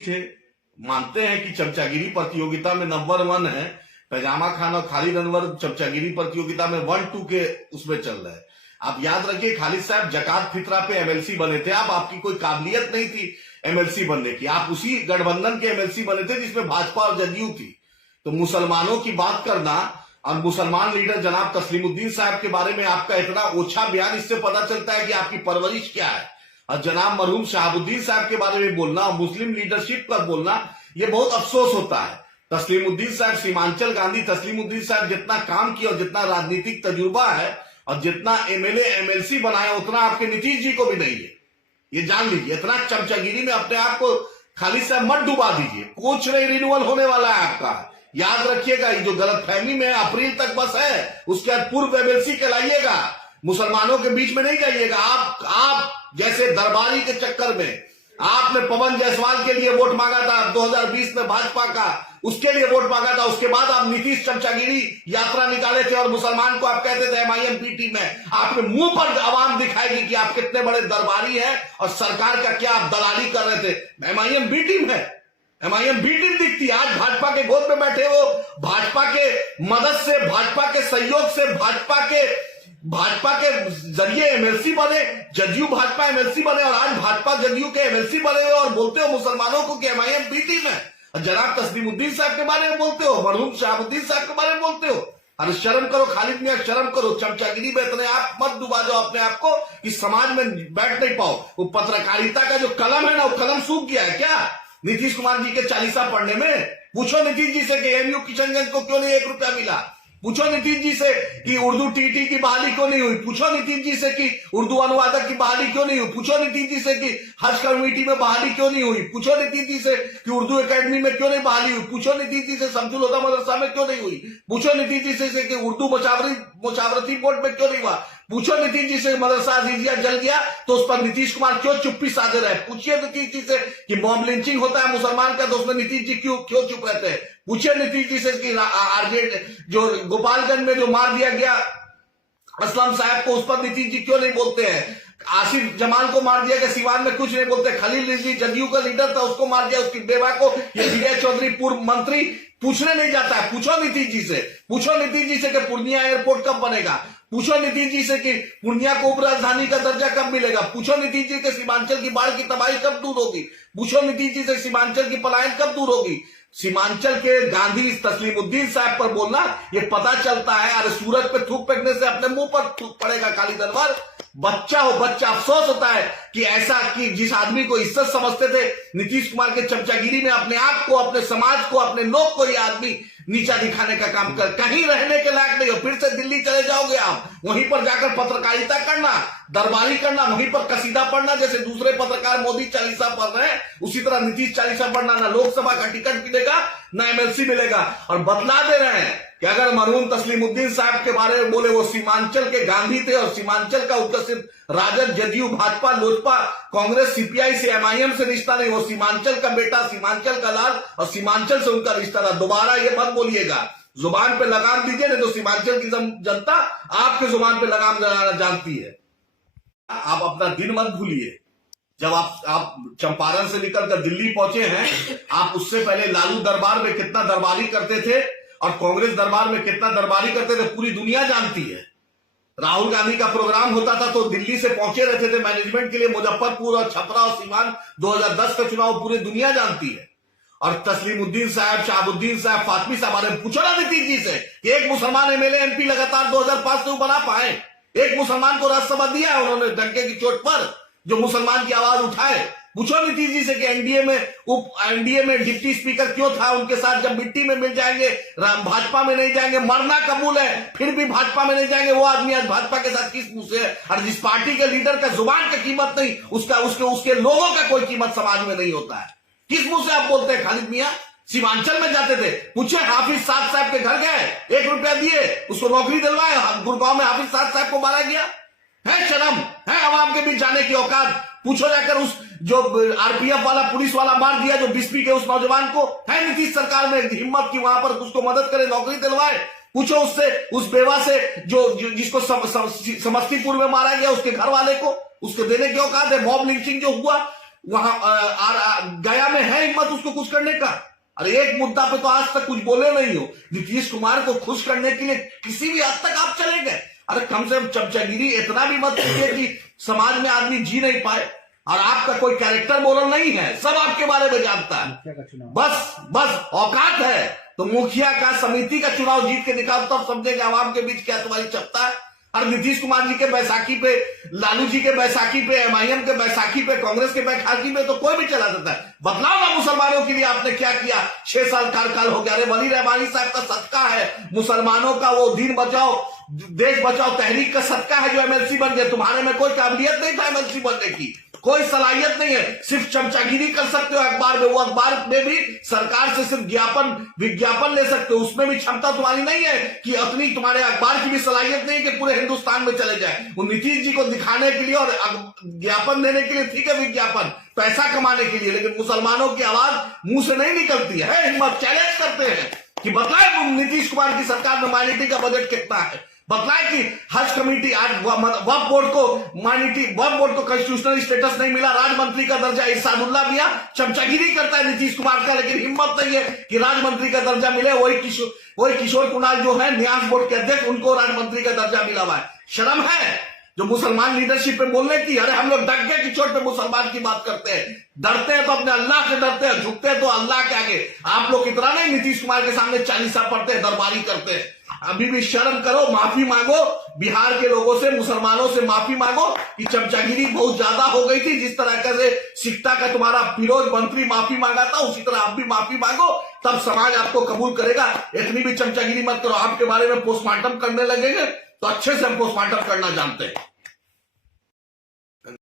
से मानते हैं कि चमचागिरी प्रतियोगिता में नंबर 1 है। पैजामा खान और खालिद अनवर चमचागिरी प्रतियोगिता में 1-2 के उसमें चल रहे हैं। आप याद रखिए, खालिद साहब जकात फितरा पे एमएलसी बने थे। आपकी कोई काबिलियत नहीं थी एमएलसी बनने की। आप उसी गठबंधन के एमएलसी बने थे जिसमें भाजपा और जदयू थी। तो मुसलमानों की बात करना और मुसलमान लीडर जनाब तस्लीमुद्दीन साहब के बारे में आपका इतना ओछा बयान, इससे पता चलता है कि आपकी परवरिश क्या है। और जनाब मरहूम शहाबुद्दीन साहब के बारे में बोलना और मुस्लिम लीडरशिप पर बोलना, ये बहुत अफसोस होता है। तस्लीमुद्दीन साहब, सीमांचल गांधी तस्लीमुद्दीन साहब जितना काम किया और जितना राजनीतिक तजुर्बा है और जितना एमएलए एमएलसी बनाया, उतना आपके नीतीश जी को भी नहीं है। ये जान लीजिए। इतना चमचागिरी में अपने आप को खालिद साहब मत डुबा दीजिए। कुछ नहीं रिन्यूअल होने वाला है आपका। याद रखिएगा, ये जो गलतफहमी में अप्रैल तक बस है, उसके बाद पूर्व एमएलसी कहलाइएगा। मुसलमानों के बीच में नहीं जाइएगा। आप जैसे दरबारी के चक्कर में आपने पवन जायसवाल के लिए वोट मांगा था 2020 में, भाजपा का उसके लिए वोट मांगा था। उसके बाद आप नीतीश चमचागिरी यात्रा निकाले थे और मुसलमान को आप कहते थे एमआईएम बी टीम है। आपके मुंह पर आवाम दिखाएगी कि आप कितने बड़े दरबारी हैं और सरकार का क्या आप दलाली कर रहे थे। एमआईएम बी टीम है, एमआईएम बी टीम दिखती है। आज भाजपा के गोद में बैठे हो, भाजपा के मदद से, भाजपा के सहयोग से, भाजपा के जरिए एमएलसी बने, जदयू भाजपा एमएलसी बने और आज भाजपा जदयू के एमएलसी बने हो और बोलते हो मुसलमानों को कि एमआईएम बी टीम है। और जनाब तस्लीमुद्दीन साहब के बारे में बोलते हो, मरहूम शहाबुद्दीन साहब के बारे में बोलते हो। अरे शर्म करो खालिद मियां, शर्म करो। चमचागिरी में इतने आप मत डुबा जाओ अपने आप को कि समाज में बैठ नहीं पाओ। वो पत्रकारिता का जो कलम है ना, वो कलम सूख गया है क्या नीतीश कुमार जी के चालीसा पढ़ने में? पूछो नीतीश जी से कि एमयू किशनगंज को क्यों नहीं 1 रुपया मिला। पूछो नीतीश जी से कि उर्दू टीटी की बहाली क्यों नहीं हुई। पूछो नीतीश जी से कि उर्दू अनुवादक की बहाली क्यों नहीं हुई। पूछो नीतीश जी से कि हज कमेटी में बहाली क्यों नहीं हुई। पूछो नीतीश जी से कि उर्दू एकेडमी में क्यों नहीं बहाली हुई। पूछो नीतीश जी से शमसुल हुदा मदरसा में क्यों नहीं हुई। पूछो नीतीश जी से कि उर्दू मुशावरती बोर्ड में क्यों नहीं हुआ। पूछो नीतीश जी से मदरसा अजीजिया जल गया तो उस पर नीतीश कुमार क्यों चुप्पी साधे रहे। पूछिए नीतीश जी से कि मॉब लिंचिंग होता है मुसलमान का तो उसमें नीतीश जी क्यों चुप रहते हैं। पूछिए नीतीश जी से कि आरजेड जो गोपालगंज में जो मार दिया गया असलम साहब को, उस पर नीतीश जी क्यों नहीं बोलते हैं। आसिफ जमाल को मार दिया गया सिवान में, कुछ नहीं बोलते। खलील रिजवी जदयू का लीडर था, उसको मार दिया, उसकी बेवा को ये विजय चौधरी पूर्व मंत्री पूछने नहीं जाता है। पूछो नीतीश जी से, पूछो नीतीश जी से कि पूर्णिया एयरपोर्ट कब बनेगा। पूछो नीतीश जी से कि पूर्णिया को उपराजधानी का दर्जा कब मिलेगा। पूछो नीतीश जी के सीमांचल की बाढ़ की तबाही कब दूर होगी। पूछो नीतीश जी से सीमांचल की पलायन कब दूर होगी। सीमांचल के गांधी तस्लीमुद्दीन साहब पर बोलना, ये पता चलता है। अरे सूरज पे थूक फेंकने से अपने मुंह पर थूक पड़ेगा खालिद अनवर। बच्चा हो बच्चा। अफसोस होता है कि ऐसा कि जिस आदमी को इज्जत समझते थे नीतीश कुमार के चमचागिरी में अपने आप को, अपने समाज को, अपने लोग को, ये आदमी नीचा दिखाने का काम कर कहीं रहने के लायक नहीं हो। फिर से दिल्ली चले जाओगे आप, वहीं पर जाकर पत्रकारिता करना, दरबारी करना, वहीं पर कसीदा पढ़ना। जैसे दूसरे पत्रकार मोदी चालीसा पढ़ रहे हैं, उसी तरह नीतीश चालीसा पढ़ना। ना लोकसभा का टिकट मिलेगा, ना एमएलसी मिलेगा। और बतला दे रहे हैं कि अगर मरहूम तस्लीमुद्दीन साहब के बारे में बोले, वो सीमांचल के गांधी थे और सीमांचल का उनका सिर्फ राजद, जदयू, भाजपा, लोजपा, कांग्रेस, सीपीआई से, एमआईएम से रिश्ता नहीं। वो सीमांचल का बेटा, सीमांचल का लाल और सीमांचल से उनका रिश्ता था। दोबारा ये मत बोलिएगा, जुबान पे लगाम दीजिए, नहीं तो सीमांचल की जनता आपके जुबान पे लगाम लगाना जानती है। आप अपना दिन मत भूलिए। जब आप चंपारण से निकलकर दिल्ली पहुंचे हैं, आप उससे पहले लालू दरबार में कितना दरबारी करते थे और कांग्रेस दरबार में कितना दरबारी करते थे, पूरी दुनिया जानती है। राहुल गांधी का प्रोग्राम होता था तो दिल्ली से पहुंचे रहते थे मैनेजमेंट के लिए। मुजफ्फरपुर और छपरा और सीवान 2010 का चुनाव पूरी दुनिया जानती है। और तस्लीमुद्दीन साहब, शहाबुद्दीन साहब, फातमी साहब बारे में पूछो ना नीतीश जी से कि एक मुसलमान एमएलए एमपी लगातार 2005 से बना पाए। एक मुसलमान को राज्यसभा दिया है उन्होंने डंके की चोट पर, जो मुसलमान की आवाज उठाए। पूछो नीतीश जी से कि एनडीए में डिप्टी स्पीकर क्यों था उनके साथ, जब मिट्टी में मिल जाएंगे, भाजपा में नहीं जाएंगे, मरना कबूल है फिर भी भाजपा में नहीं जाएंगे, वो आदमी आज भाजपा के साथ किस मुंह से है। और जिस पार्टी के लीडर का जुबान का कीमत नहीं, उसके लोगों का कोई कीमत समाज में नहीं होता है। किस मुंह से आप बोलते हैं खालिद मियां? सीमांचल में जाते थे, पूछे हाफिज साद साहब के घर गए, 1 रुपया दिए, उसको नौकरी दिलवाए। गुड़गांव में हाफिज साद साहब को मारा गया है। शर्म है आवाम के बीच जाने की औकात? पूछो जाकर उस जो आरपीएफ वाला, पुलिस वाला मार दिया जो बिस्पी के उस नौजवान को, है नीतीश सरकार में हिम्मत की वहां पर उसको मदद करे, नौकरी दिलवाए? पूछो उससे, उस बेवा से जो जिसको समस्तीपुर में मारा गया, उसके घर वाले को उसको देने की औकात है? मॉब लिंचिंग जो हुआ वहां गया में है हिम्मत उसको कुछ करने का? अरे एक मुद्दा पे तो आज तक कुछ बोले नहीं हो। नीतीश कुमार को खुश करने के लिए किसी भी हद तक आप चले गए। अरे कम से कम चमचागिरी इतना भी मत कीजिए कि समाज में आदमी जी नहीं पाए। और आपका कोई कैरेक्टर मोरल नहीं है, सब आपके बारे में जानता है। बस औकात है तो मुखिया का, समिति का चुनाव जीत के दिखाओ, तब समझेंगे आवाम के बीच क्या तुम्हारी क्षमता है। और नीतीश कुमार जी के बैसाखी पे, लालू जी के बैसाखी पे, एमआईएम के बैसाखी पे, कांग्रेस के बैसाखी पे तो कोई भी चला देता है। बतलाओ ना मुसलमानों के लिए आपने क्या किया? 6 साल कार्यकाल हो गया। अरे वली रहमानी साहब का सदका है, मुसलमानों का वो दीन बचाओ देश बचाओ तहरीक का सदका है जो एमएलसी बन गए। तुम्हारे में कोई काबिलियत नहीं था एमएलसी बनने की, कोई सलाहियत नहीं है, सिर्फ चमचागिरी कर सकते हो अखबार में। वो अखबार में भी सरकार से सिर्फ विज्ञापन ले सकते हो, उसमें भी क्षमता तुम्हारी नहीं है कि अपनी, तुम्हारे अखबार की भी सलाहियत नहीं कि पूरे हिंदुस्तान में चले जाए। वो नीतीश जी को दिखाने के लिए और ज्ञापन देने के लिए ठीक है, विज्ञापन पैसा कमाने के लिए, लेकिन मुसलमानों की आवाज मुंह से नहीं निकलती है। हिम्मत चैलेंज करते हैं कि बतलाए नीतीश कुमार की सरकार में माइनॉरिटी का बजट कितना है, बतलाए कि हज कमेटी, आज वक्फ बोर्ड को कॉन्स्टिट्यूशनल स्टेटस नहीं मिला, राजमंत्री का दर्जा इरशादुल्लाह मियां चमचागिरी करता है नीतीश कुमार का, लेकिन हिम्मत नहीं है कि राजमंत्री का दर्जा मिले। वही किशोर कुणाल जो है न्यास बोर्ड के अध्यक्ष, उनको राजमंत्री का दर्जा मिला हुआ है। शर्म है जो मुसलमान लीडरशिप पे बोलने की? अरे हम लोग डट गए कि चोट पे मुसलमान की बात करते हैं। डरते हैं तो अपने अल्लाह से डरते हैं, झुकते हैं तो अल्लाह के आगे। आप लोग इतना नहीं नीतीश कुमार के सामने चालीसा पढ़ते हैं, दरबारी करते हैं। अभी भी शर्म करो, माफी मांगो, बिहार के लोगों से, मुसलमानों से माफी मांगो कि चमचागिरी बहुत ज्यादा हो गई थी। जिस तरह से सिकटा का तुम्हारा फिरोज मंत्री माफी मांगा था, उसी तरह आप भी माफी मांगो, तब समाज आपको कबूल करेगा। इतनी भी चमचागिरी मत करो। आपके बारे में पोस्टमार्टम करने लगेंगे तो अच्छे से हम पोस्टमार्टम करना जानते हैं।